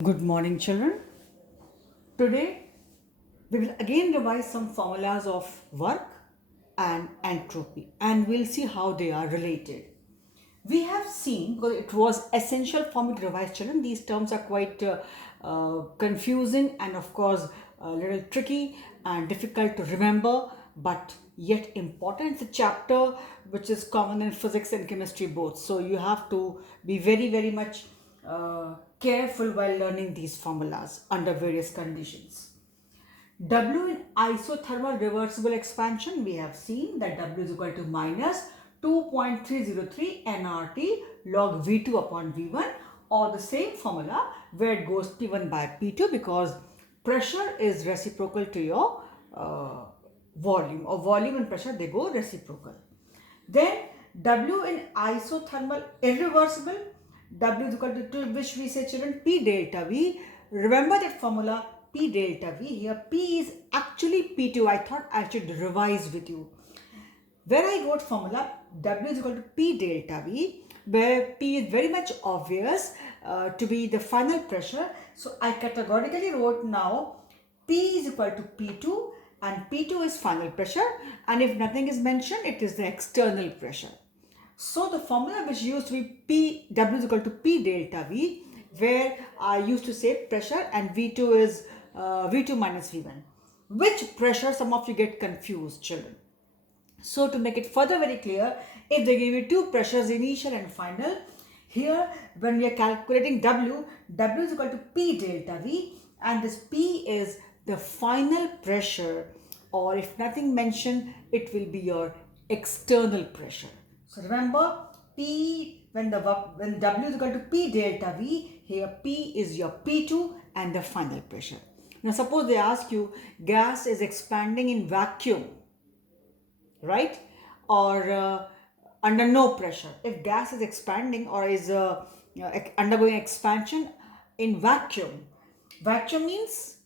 Good morning, children. Today we will again revise some formulas of work and entropy, and we'll see how they are related. We have seen, because it was essential for me to revise, children, these terms are quite confusing and, of course, a little tricky and difficult to remember, but yet important. It's a chapter which is common in physics and chemistry both, so you have to be very much careful while learning these formulas under various conditions. W in isothermal reversible expansion, we have seen that W is equal to minus 2.303 nRT log V2 upon V1, or the same formula where it goes P1 by P2, because pressure is reciprocal to your volume, or volume and pressure, they go reciprocal. Then W in isothermal irreversible, W is equal to which we say, children, P delta V. Remember that formula P delta V. Here P is actually P2. I thought I should revise with you. Where I got formula W is equal to P delta V, where P is very much obvious to be the final pressure. So I categorically wrote now P is equal to P2, and P2 is final pressure, and if nothing is mentioned, it is the external pressure. So the formula which used to be W is equal to P delta V, where I used to say pressure and V2 is V2 minus V1. Which pressure? Some of you get confused, children. So to make it further very clear, if they give you two pressures, initial and final, here when we are calculating W is equal to P delta V, and this P is the final pressure, or if nothing mentioned, it will be your external pressure. So remember, P when W is equal to P delta V, here P is your P2 and the final pressure. Now suppose they ask you, gas is expanding in vacuum, right, or under no pressure. If gas is expanding or is undergoing expansion in vacuum, vacuum means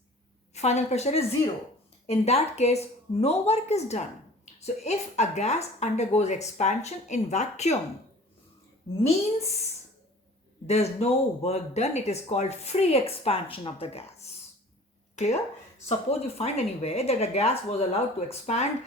final pressure is zero. In that case, no work is done. So if a gas undergoes expansion in vacuum, means there's no work done. It is called free expansion of the gas. Clear? Suppose you find anywhere that a gas was allowed to expand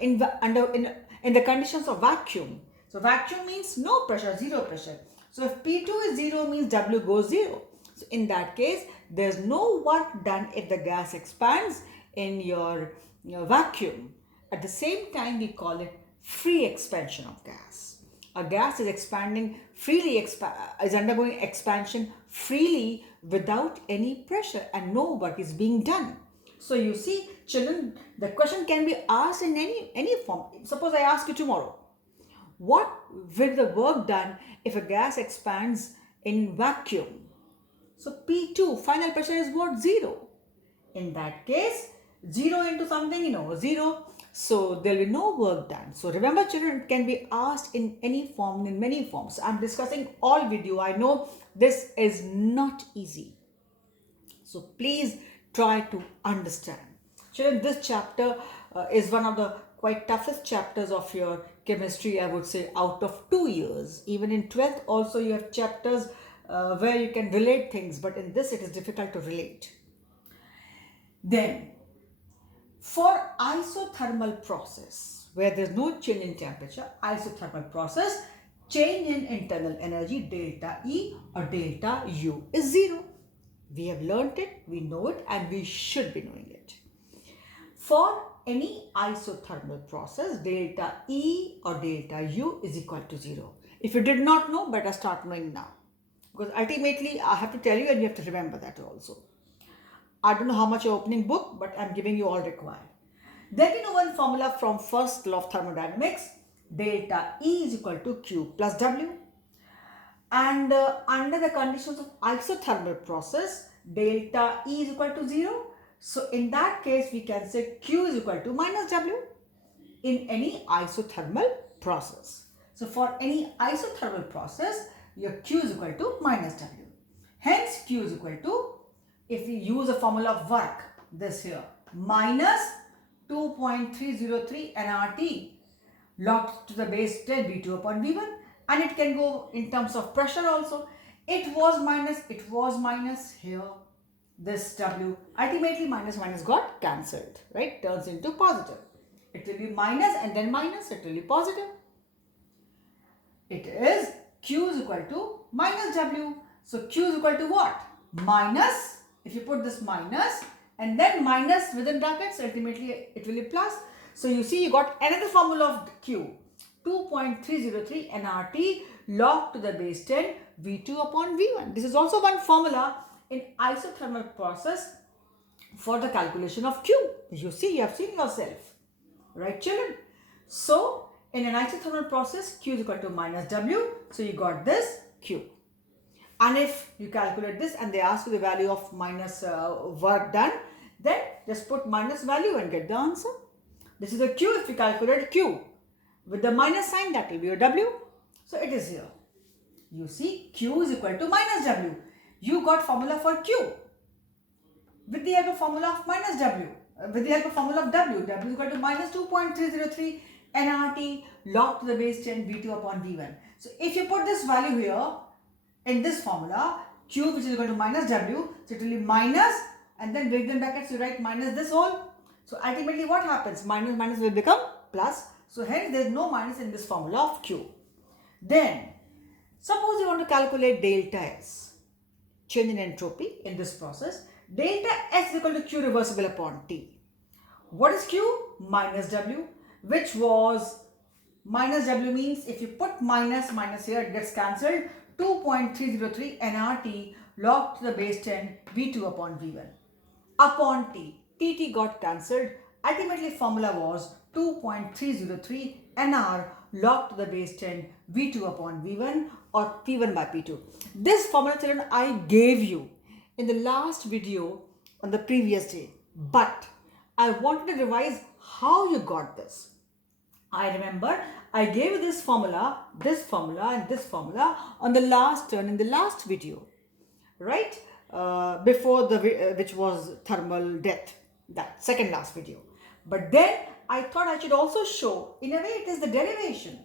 in the conditions of vacuum. So vacuum means no pressure, zero pressure. So if P2 is zero, means W goes zero. So in that case, there's no work done if the gas expands in your vacuum. At the same time, we call it free expansion of gas. A gas is expanding freely, is undergoing expansion freely without any pressure, and no work is being done. So you see, children, the question can be asked in any form. Suppose I ask you tomorrow, what will the work done if a gas expands in vacuum? So P2, final pressure is what? Zero. In that case, 0 into something, 0. So there will be no work done. So remember, children, it can be asked in any form, in many forms. I'm discussing all with you. I know this is not easy. So please try to understand. Children, this chapter is one of the quite toughest chapters of your chemistry, I would say, out of 2 years. Even in 12th also you have chapters where you can relate things, but in this it is difficult to relate. Then, for isothermal process, where there is no change in temperature, isothermal process, change in internal energy delta E or delta U is zero. We have learnt it, we know it, and we should be knowing it. For any isothermal process, delta E or delta U is equal to 0. If you did not know, better start knowing now. Because ultimately, I have to tell you, and you have to remember that also. I don't know how much your opening book, but I'm giving you all required. Then we know one formula from first law of thermodynamics. Delta E is equal to Q plus W. And under the conditions of isothermal process, delta E is equal to 0. So in that case, we can say Q is equal to minus W in any isothermal process. So for any isothermal process, your Q is equal to minus W. Hence, Q is equal to, if we use a formula of work, this here, minus 2.303 nRT log to the base 10 V2 upon V1, and it can go in terms of pressure also. It was minus here. This W, ultimately minus got cancelled, right? Turns into positive. It will be minus and then minus, it will be positive. It is Q is equal to minus W. So Q is equal to what? Minus, if you put this minus and then minus within brackets, ultimately it will be plus. So you see you got another formula of Q, 2.303 nRT log to the base 10 V2 upon V1. This is also one formula in isothermal process for the calculation of Q. You see, you have seen yourself, right children? So in an isothermal process, Q is equal to minus W. So you got this Q. And if you calculate this and they ask you the value of minus work done, then just put minus value and get the answer. This is the Q. If you calculate Q with the minus sign, that will be your W. So it is here. You see, Q is equal to minus W. You got formula for Q with the help of formula of minus W. With the help of formula of W, W is equal to minus 2.303 nRT log to the base 10 V2 upon V1. So if you put this value here in this formula, Q which is equal to minus W, so it will be minus and then break them brackets, you write minus this whole. So ultimately what happens? Minus will become plus. So hence there is no minus in this formula of Q. Then suppose you want to calculate delta S, change in entropy in this process. Delta S is equal to Q reversible upon T. What is Q? Minus W, which was minus W means if you put minus here it gets cancelled. 2.303 nRT log to the base 10 V2 upon V1 upon T. TT got cancelled. Ultimately formula was 2.303 nR log to the base 10 V2 upon V1 or P1 by P2. This formula children I gave you in the last video on the previous day, but I wanted to revise how you got this. I remember I gave you this formula and this formula on the last turn in the last video, right? Before the which was thermal death, that second last video. But then I thought I should also show, in a way it is the derivation.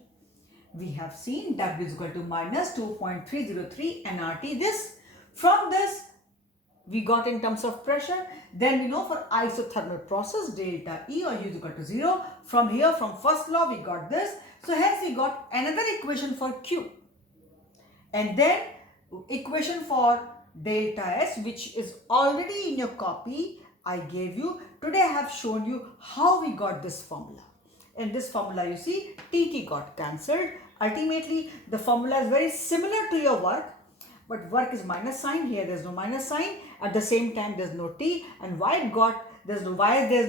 We have seen W is equal to minus 2.303 nRT. This, from this we got in terms of pressure. Then we know for isothermal process delta E or U is equal to 0. From here, from first law we got this. So hence we got another equation for Q. And then equation for delta S, which is already in your copy I gave you. Today I have shown you how we got this formula. In this formula you see TT got cancelled. Ultimately the formula is very similar to your work, but work is minus sign. Here there is no minus sign. At the same time there is no T. And why there is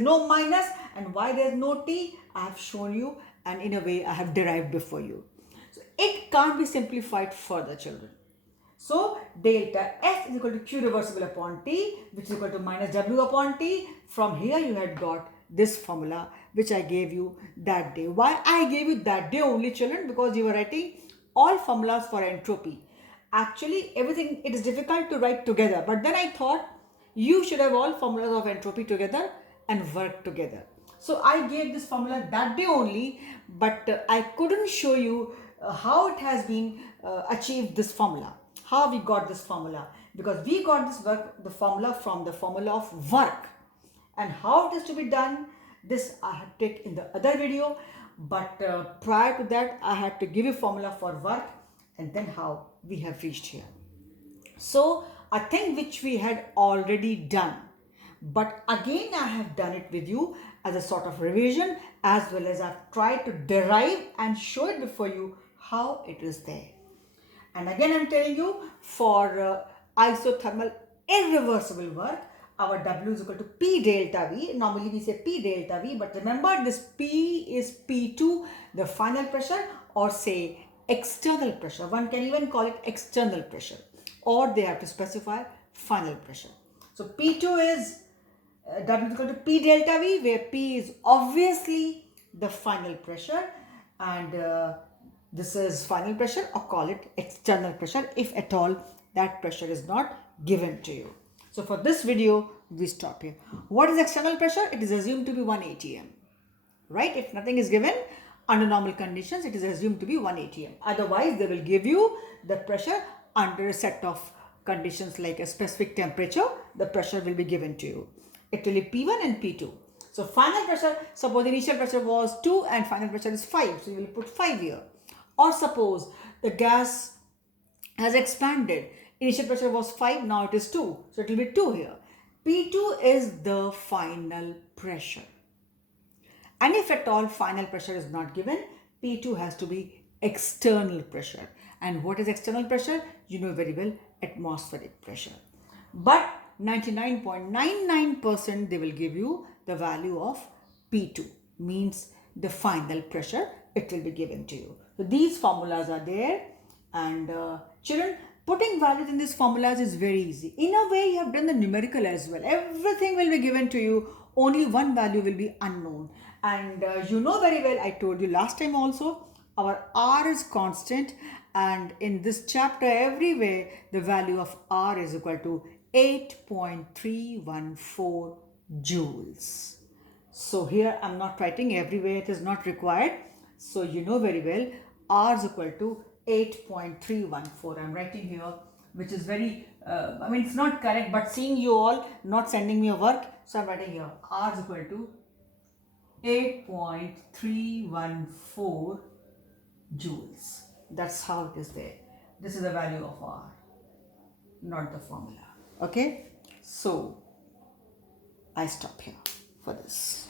no minus and why there is no T, I have shown you and in a way I have derived before you. So it can't be simplified further children. So delta S is equal to Q reversible upon T, which is equal to minus W upon T. From here you had got this formula which I gave you that day. Why I gave you that day only children? Because you were writing all formulas for entropy. Actually everything, it is difficult to write together, but then I thought you should have all formulas of entropy together and work together. So I gave this formula that day only, but I couldn't show you how it has been achieved, this formula, how we got this formula, because we got this the formula from the formula of work, and how it is to be done, this I had taken in the other video. But prior to that I had to give you formula for work and then how we have reached here. So a thing which we had already done, but again I have done it with you as a sort of revision, as well as I've tried to derive and show it before you how it is there. And again I'm telling you, for isothermal irreversible work, our W is equal to P delta V. Normally we say P delta V, but remember this P is P2, the final pressure, or say external pressure. One can even call it external pressure, or they have to specify final pressure. So P2 is W is equal to P delta V, where P is obviously the final pressure, and this is final pressure, or call it external pressure if at all that pressure is not given to you. So for this video we stop here. What is external pressure? It is assumed to be 1 atm, right? If nothing is given, under normal conditions it is assumed to be 1 atm. Otherwise they will give you the pressure under a set of conditions like a specific temperature, the pressure will be given to you. It will be P1 and P2. So final pressure, suppose initial pressure was 2 and final pressure is 5. So you will put 5 here. Or suppose the gas has expanded. Initial pressure was 5, now it is 2. So it will be 2 here. P2 is the final pressure. And if at all final pressure is not given, P2 has to be external pressure. And what is external pressure? You know very well, atmospheric pressure. But 99.99% they will give you the value of P2, means the final pressure, it will be given to you. So these formulas are there, and children, putting values in these formulas is very easy. In a way, you have done the numerical as well. Everything will be given to you, only one value will be unknown. And you know very well, I told you last time also, our R is constant, and in this chapter everywhere the value of R is equal to 8.314 joules. So here I'm not writing everywhere, it is not required. So you know very well R is equal to 8.314. I'm writing here, which is very, I mean it's not correct, but seeing you all not sending me a work, so I'm writing here R is equal to 8.314 joules. That's how it is there. This is the value of R, not the formula. Okay, so I stop here for this.